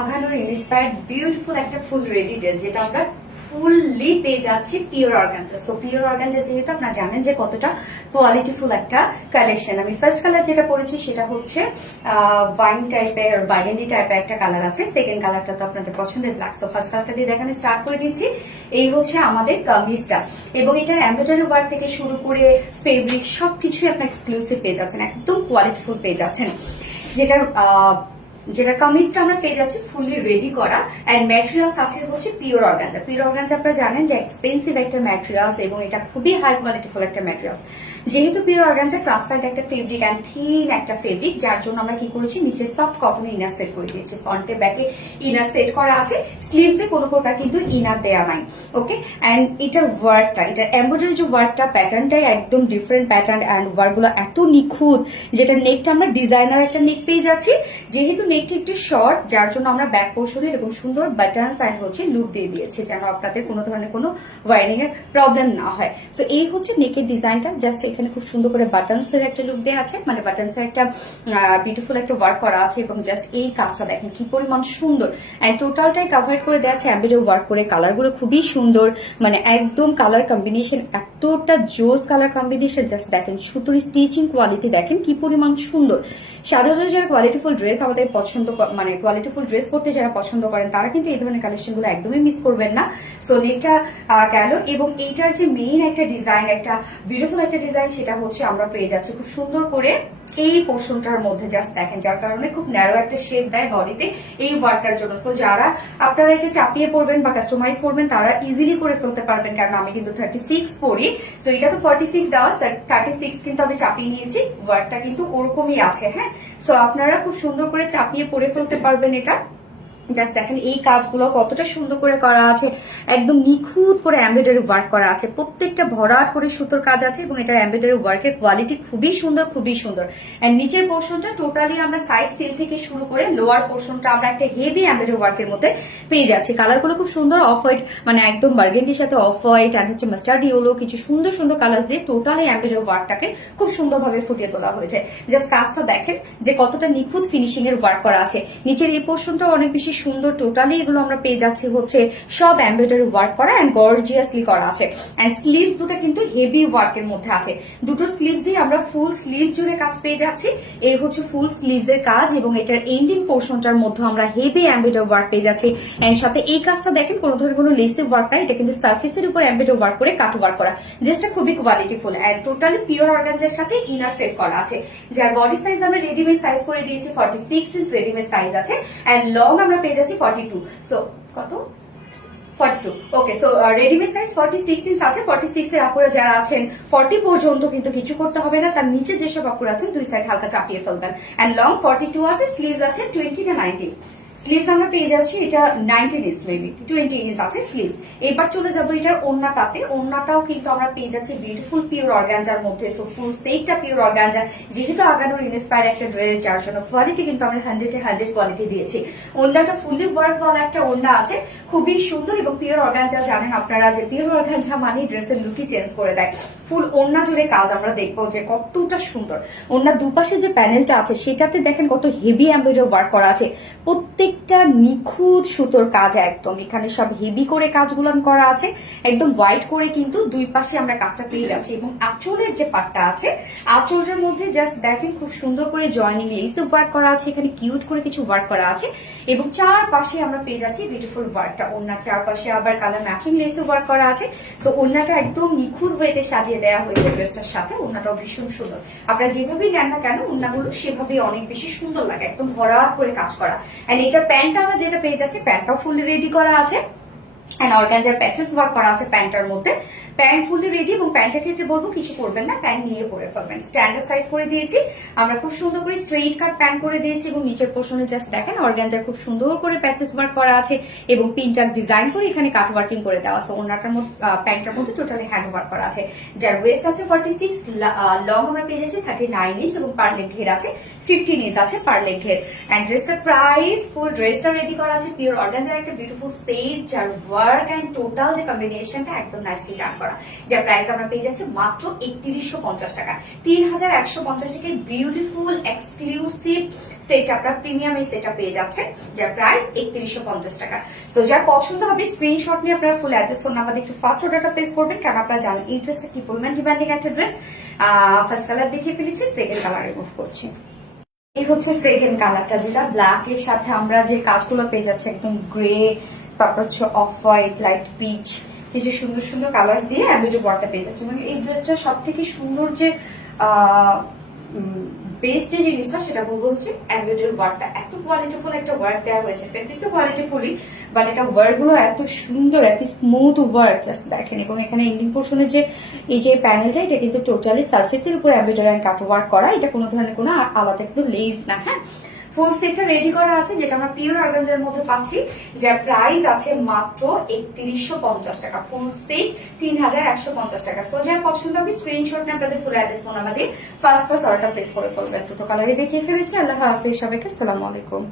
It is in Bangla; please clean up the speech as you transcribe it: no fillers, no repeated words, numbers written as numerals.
আঘানোর ইন্সপায়ার্ড বিউটিফুল একটা ফুল রেডি ড্রেস, যেটা আমরা ফুললি পেয়ে যাচ্ছি pure organza. So pure organza যেহেতু আপনারা জানেন যে কতটা কোয়ালিটিফুল একটা কালেকশন। আমি ফার্স্ট কালার যেটা পরেছি সেটা হচ্ছে ওয়াইন টাইপের, বার্গেন্ডি টাইপের একটা কালার আছে। সেকেন্ড কালারটা তো আপনাদের পছন্দের ব্ল্যাক। সো ফার্স্ট কালারটা দিয়ে দেখানো স্টার্ট করে দিচ্ছি। এই হচ্ছে আমাদের কামিজটা, এবং এটার এমব্রয়ডারি ওয়ার্ক থেকে শুরু করে ফেব্রিক সবকিছুই আপনার এক্সক্লুসিভ পেয়ে যাচ্ছেন, একদম কোয়ালিটিফুল পেয়ে যাচ্ছেন। যেটা কামিজটা আমরা পেয়ে যাচ্ছি ফুললি রেডি করা, এন্ড ম্যাটেরিয়ালস আছে হচ্ছে পিওর অর্গানজা। পিওর অর্গানজা আপনারা জানেন যে এক্সপেন্সিভ একটা ম্যাটেরিয়ালস, এবং এটা খুবই হাই কোয়ালিটিফুল একটা ম্যাটেরিয়ালস। যেহেতু পিওর অর্গানজা ট্রান্সপারেন্ট একটা ফেব্রিক এন্ড থিন একটা ফেব্রিক, যার জন্য আমরা কি করেছি নিচে সফট কটনের ইনার সেট করে দিয়েছি। ফ্রন্টে ব্যাকে ইনার সেট করা আছে, স্লিভসে কোনো প্রকার কিন্তু ইনার দেয়া নাই। ওকে, এন্ড এটার ওয়ার্কটা, এটা এমব্রয়ডারি যে ওয়ার্কটা, প্যাটার্নটাই একদম ডিফারেন্ট প্যাটার্ন, এন্ড ওয়ার্কগুলো এত নিখুঁত, যেটা নেকটা আমরা ডিজাইনার একটা নেক পেয়ে যাচ্ছি। যেহেতু নেকটা একটু শর্ট, যার জন্য আমরা ব্যাক পোর্শনে এরকম সুন্দর বাটনস এন্ড হচ্ছে লুপ দিয়ে দিয়েছি, যেন আপনাদের কোনো ধরনের কোনো ওয়ারিং এর প্রবলেম না হয়। সো এই হচ্ছে নেকের ডিজাইনটা। জাস্ট এখানে খুব সুন্দর করে বাটনস এর একটা লুক দেওয়া আছে, মানে বাটনস এর একটা বিউটিফুল একটা ওয়ার্ক করা আছে, এবং জাস্ট এই কাজটা দেখেন কি পরিমাণ সুন্দর। এন্ড টোটালটাই কভার করে দেওয়া আছে এমব্রয়ডারি ওয়ার্ক করে। কালার গুলো খুবই সুন্দর, মানে একদম কালার কম্বিনেশন এতটা জোস কালার কম্বিনেশন। জাস্ট দেখেন সুতোর স্টিচিং কোয়ালিটি দেখেন কি পরিমাণ সুন্দর। সাধারণত যারা কোয়ালিটিফুল ড্রেস আমাদের পছন্দ, মানে কোয়ালিটিফুল ড্রেস পড়তে যারা পছন্দ করেন, তারা কিন্তু এই ধরনের কালেকশন গুলো একদমই মিস করবেন না। সো নেকটা গেল, এবং এইটার যে মেইন একটা ডিজাইন, একটা বিউটিফুল একটা ডিজাইন, সেটা হচ্ছে আমরা পেয়ে যাচ্ছি খুব সুন্দর করে এই পোর্শনটার মধ্যে। জাস্ট দেখেন, যার কারণে খুব ন্যারো একটা শেপ দেয় বডিতে এই ওয়ার্কটার জন্য। সো যারা আপনারা এটা চাপিয়ে পড়বেন বা কাস্টমাইজ করবেন, তারা ইজিলি করে ফেলতে পারবেন, কারণ আমি কিন্তু 36 পরি। সো এটা তো 46 দেওয়া, 36 কিন্তু আমি চাপিয়ে নিয়েছি। ওয়ার্কটা কিন্তু ওরকমই আছে। হ্যাঁ, সো আপনারা খুব সুন্দর করে চাপিয়ে পরে ফেলতে পারবেন এটা। জাস্ট দেখেন এই কাজগুলো কতটা সুন্দর করে করা আছে, একদম নিখুঁত করে এমব্রয়ডারি ওয়ার্ক করা আছে, প্রত্যেকটা ভরাট করে সুতোর কাজ আছে, এবং এটা এমব্রয়ডারি ওয়ার্কের কোয়ালিটি খুবই সুন্দর, খুবই সুন্দর। এন্ড নিচের পোর্শনটা টোটালি আমরা সাইজ সিল থেকে শুরু করে লোয়ার পোর্শনটা আমরা একটা হেভি এমব্রয়ডারি ওয়ার্কের মধ্যে পেয়ে যাচ্ছি। কালারগুলো খুব সুন্দর, অফ হোয়াইট, মানে একদম বার্গেন্ডির সাথে অফ হোয়াইট এন্ড হচ্ছে মাস্টার্ড ইয়েলো, কিছু সুন্দর সুন্দর কালার দিয়ে টোটালি এমব্রয়ডারি ওয়ার্কটাকে খুব সুন্দরভাবে ফুটিয়ে তোলা হয়েছে। জাস্ট কাজটা দেখেন যে কতটা নিখুঁত ফিনিশিং এর ওয়ার্ক করা আছে। নিচের এই পোর্শনটাও অনেক বেশি সুন্দর। টোটালি এগুলো আমরা পেয়ে যাচ্ছি হচ্ছে সব এমব্রয়ডারি ওয়ার্ক করা এন্ড গর্জিয়াসলি করা আছে। এন্ড স্লিভ দুটো কিন্তু হেভি ওয়ার্কের মধ্যে আছে। দুটো স্লিভস দিয়ে আমরা ফুল স্লিভ জুড়ে কাজ পেয়ে যাচ্ছি। এই হচ্ছে ফুল স্লিভস এর কাজ, এবং এটার এন্ডিং পোর্শনটার মধ্যে আমরা হেভি এমব্রয়ডারি ওয়ার্ক পেয়ে যাচ্ছি। এন্ড সাথে এই কাজটা দেখেন, কোনো ধরনের কোনো লেসিভ ওয়ার্ক নাই, এটা কিন্তু সার্ফেসের উপর এমব্রয়ডারি ওয়ার্ক করে কাট ওয়ার্ক করা। যেটা খুবই কোয়ালিটিফুল। এন্ড টোটালি পিওর অর্গানজার সাথে ইনার সেট করা আছে, যার বডি সাইজ আমরা রেডিমেড সাইজ করে দিয়েছি 46 ইঞ্চ রেডিমেড সাইজ আছে, এন্ড লং আমরা পেয়ে যাচ্ছি 42। সো কত 42। ওকে, সো রেডিমেড সাইজ 46 ইঞ্চ আছে। 46 এর আপুরা যারা আছেন 40 পর্যন্ত কিন্তু কিছু করতে হবে না, তার নিচে যেসব আপুরা আছেন দুই সাইড হালকা চাপিয়ে ফেলবেন। এন্ড লং 42 আছে, স্লিভস আছে 20 না 19। স্লিভস আমরা পেয়ে যাচ্ছি এটা 19 ইঞ্চ, মেবি 20 ইঞ্চ আছে স্লিভস। এবার চলে যাবো এটার ওড়নাটাতে। ওড়নাটাও কিন্তু আমরা পেয়ে যাচ্ছি বিউটিফুল পিওর অর্গানজার মধ্যে। সো ফুল সেটটা পিওর অর্গানজা, যেহেতু আগানোর ইন্সপায়ার একটা ড্রেস, যার জন্য কোয়ালিটি কিন্তু আমরা 100 কোয়ালিটি দিয়েছি। ওড়নাটা ফুললি ওয়ার্ক ওয়ালা একটা ওড়না আছে, খুবই সুন্দর। এবং পিওর অর্গানজা জানেন আপনারা যে পিওর অর্গানজা মানে ড্রেসের লুকই চেঞ্জ করে দেয়। ফুল ওড়না জুড়ে কাজ আমরা দেখবো যে কতটা সুন্দর। ওড়নার দুপাশে যে প্যানেলটা আছে সেটাতে দেখেন কত হেভি এমব্রয়ডারি ওয়ার্ক করা আছে, প্রত্যেকটা নিখুঁত সুতোর কাজ। একদম এখানে সব হেভি করে কাজগুলো করা আছে, একদম হোয়াইট করে কিন্তু দুই পাশে আমরা কাজটা পেয়ে যাচ্ছি। এবং আঁচলের যে পাটটা আছে, আঁচলের মধ্যে জাস্ট দেখেন খুব সুন্দর করে জয়নিং লেস ওয়ার্ক করা আছে, এখানে কিউট করে কিছু ওয়ার্ক করা আছে, এবং চারপাশে আমরা পেয়ে যাচ্ছি বিউটিফুল ওয়ার্কটা। ওড়নার চারপাশে আবার কালার ম্যাচিং লেস ওয়ার্ক করা আছে। তো ওড়নাটা একদম নিখুঁত ওয়েতে সাজিয়ে দেওয়া হয়েছে ড্রেসটার সাথে। ওড়নাটাও ভীষণ সুন্দর। আপনারা যেভাবেই নেন না কেন, ওড়নাগুলো সেভাবেই অনেক বেশি সুন্দর লাগে, একদম ভরাট করে কাজ করা। এন্ড এটা প্যান্টটা আমরা যেটা পেয়ে যাচ্ছি, প্যান্টটাও ফুললি রেডি করা আছে, এন্ড অর্গানজার প্যাসেজ ওয়ার্ক করা আছে প্যান্টটার মধ্যে। প্যান্ট ফুললি রেডি, এবং প্যান্টটাকে যে বলবো কিছু করবেন না, প্যান্ট নিয়ে পরে ফেলবেন। স্ট্যান্ডার্ড সাইজ করে দিয়েছি আমরা, খুব সুন্দর করে স্ট্রেইট কাট প্যান্ট করে দিয়েছি। এবং নিচের পোর্শনে জাস্ট দেখেন অর্গানজার খুব সুন্দর করে প্যাসেজ ওয়ার্ক করা আছে, এবং পিনটার ডিজাইন করে এখানে কাট ওয়ার্কিং করে দেওয়া আছে। ওনাটার মধ্যে প্যান্টটার মধ্যে টোটালি হ্যান্ড ওয়ার্ক করা আছে, যার ওয়েস্ট আছে 46, লং আমরা পেয়ে যাচ্ছি 39 ইঞ্চ, এবং পার লেগ ঘের আছে 15 ইঞ্চ আছে পার লেগ ঘের। এন্ড ড্রেসটার প্রাইস, ফুল ড্রেসটা রেডি করা আছে পিওর অর্গানজার একটা বিউটিফুল সেট, যার ওয়ার্ক ওয়ার্ক অ্যান্ড টোটাল যে কম্বিনেশনটা একদম নাইসলি ডান করা, যার প্রাইস আমরা পেয়ে যাচ্ছি মাত্র 3150 টাকা। 3150 টাকায় বিউটিফুল এক্সক্লুসিভ সেট আপনার প্রিমিয়াম এই সেটটা পেয়ে যাচ্ছে, যার প্রাইস 3150 টাকা। সো যার পছন্দ হবে স্ক্রিনশট নিয়ে আপনারা ফুল অ্যাড্রেস ফোন নাম্বার একটু ফার্স্ট অর্ডারটা প্লেস করবেন, কারণ আপনারা জানেন এই ড্রেসটা কি পরিমাণ ডিমান্ডিং একটা ড্রেস। ফার্স্ট কালার দেখিয়ে ফেলেছি, সেকেন্ড কালার রিমুভ করছি। এই হচ্ছে সেকেন্ড কালারটা, যেটা ব্ল্যাক এর সাথে আমরা যে কাজগুলো পেয়ে যাচ্ছি একদম গ্রে, তারপর হচ্ছে অফ হোয়াইট, লাইট পিচ, কিছু সুন্দর সুন্দর কালার দিয়ে এমব্রয়ডারি ওয়ার্কটা পেয়ে যাচ্ছে। মানে এই ড্রেসটা সব থেকে সুন্দর যে বেস্ট যে জিনিসটা সেটা বলবো হচ্ছে এমব্রয়ডারি ওয়ার্কটা। এত কোয়ালিটিফুল একটা ওয়ার্ক দেওয়া হয়েছে, ফেব্রিক তো কোয়ালিটিফুলি, বাট এটা ওয়ার্ক গুলো এত সুন্দর, এত স্মুথ ওয়ার্ক জাস্ট দেখেন। এবং এখানে এন্ডিং পোর্শনের যে এই যে প্যানেলটা, এটা কিন্তু টোটালি সার্ফেসের উপর এমব্রয়ডারি অ্যান্ড কাট ওয়ার্ক করা, এটা কোনো ধরনের কোনো আলাদা কিন্তু লেস না। হ্যাঁ, ফুল সেটটা রেডি করা আছে, যেটা আমরা পিওর অর্গানজার মধ্যে পাচ্ছি, যার প্রাইস আছে মাত্র 3150 টাকা। ফুল সেট 3150 টাকা। তো যার পছন্দ হবে স্ক্রিনশট নিয়ে আপনাদের ফুল অ্যাড্রেস ফোন নাম্বার দিয়ে ফার্স্ট অর্ডারটা প্লেস করে ফেলবেন। দুটো কালারই দেখিয়ে ফেলেছি। আল্লাহ হাফেজ সবাইকে, আসসালামু আলাইকুম।